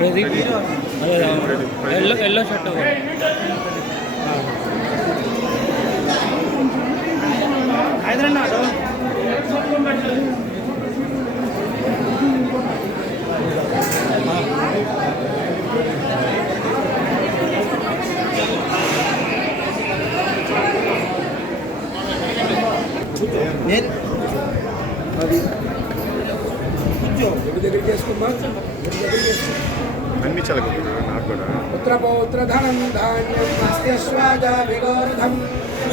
Pradeep yellow shirt అన్ని చలగదు నాకు కూడా పుత్రపౌత్రధనం ధాన్యం అస్త్యశ్వాజాభిగోర్ధం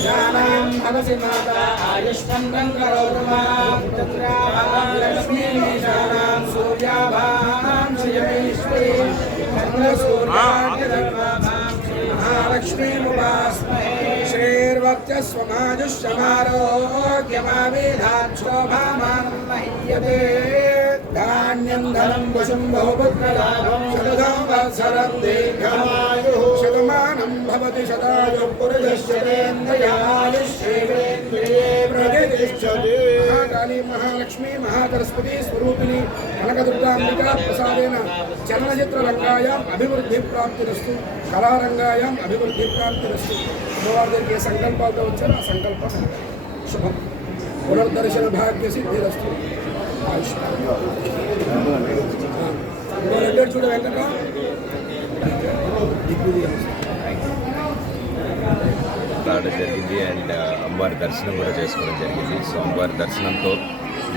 జానాం భవసి మాతా ఆయుష్మంతం కరోతు మాం తత్రాభాలక్ష్మీశానాం సూర్యాభాం శ్రియమేశ్వరీ చంద్రసూర్యాదిధర్మాభాం శ్రీమహాలక్ష్మీముపాస్మహే శ్రీర్వక్షస్వమాజుష్యమారోగ్యమావేధాన్ శోభామానం మహీయతే ధాన్యం ధనం వశం బహుపుత్రలాభం శతధం వత్సరం దీర్ఘమాయుః శతమానం భవతి శతాయు పురుషశ్చేంద్రియాయుష్యేంద్రియే ప్రతిష్టతి మహాకాళీ మహాలక్ష్మీ మహాసరస్వతి స్వరూపిణి కనకదుర్గాంబికా ప్రసాదేన చలనచిత్రరంగాయాం అభివృద్ధి ప్రాప్తిరస్తు కళారంగాయాం అభివృద్ధి ప్రాప్తిరస్తు అమ్మవారి దగ్గర సంకల్పాలతో వచ్చారు ఆ సంకల్పం శుభం పునర్దర్శన భాగ్య సిద్ధిరస్తు చూడ వెంకట్రావు రావడం జరిగింది అండ్ అమ్మవారి దర్శనం కూడా చేసుకోవడం జరిగింది. సో అమ్మవారి దర్శనంతో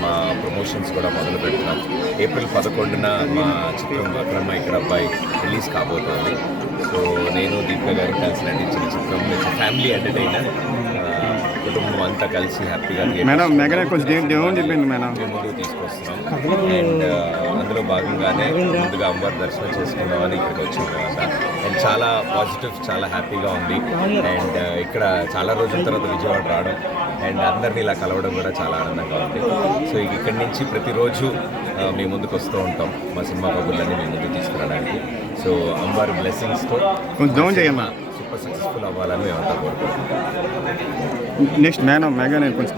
మా ప్రమోషన్స్ కూడా మొదలు పెడుతున్నాం. ఏప్రిల్ 11న మా చిత్రం అక్రమ ఇక్కడ అబ్బాయి రిలీజ్ కాబోతోంది. సో నేను దీపిక గారికి కలిసి నటించిన చిత్రం ఫ్యామిలీ ఎంటర్టైనర్, కుటుంబం అంతా కలిసి హ్యాపీగా ముందుకు తీసుకొస్తున్నాం. అండ్ అందులో భాగంగానే ముందుగా అమ్మవారి దర్శనం చేసుకుందామని ఇక్కడికి వచ్చాం తర్వాత. అండ్ చాలా పాజిటివ్, చాలా హ్యాపీగా ఉంది. అండ్ ఇక్కడ చాలా రోజుల తర్వాత విజయవాడ రావడం అండ్ అందరినీ ఇలా కలవడం కూడా చాలా ఆనందంగా ఉంది. సో ఇక్కడి నుంచి ప్రతిరోజు మీ ముందుకు వస్తూ ఉంటాం మా సినిమా కబుర్లన్నీ మీ ముందుకు తీసుకురావడానికి. సో అమ్మవారి బ్లెస్సింగ్స్తో సూపర్ సక్సెస్ఫుల్ అవ్వాలని మేమంతా కోరుకుంటున్నాం. నెక్స్ట్ మెగా నేను కొంచెం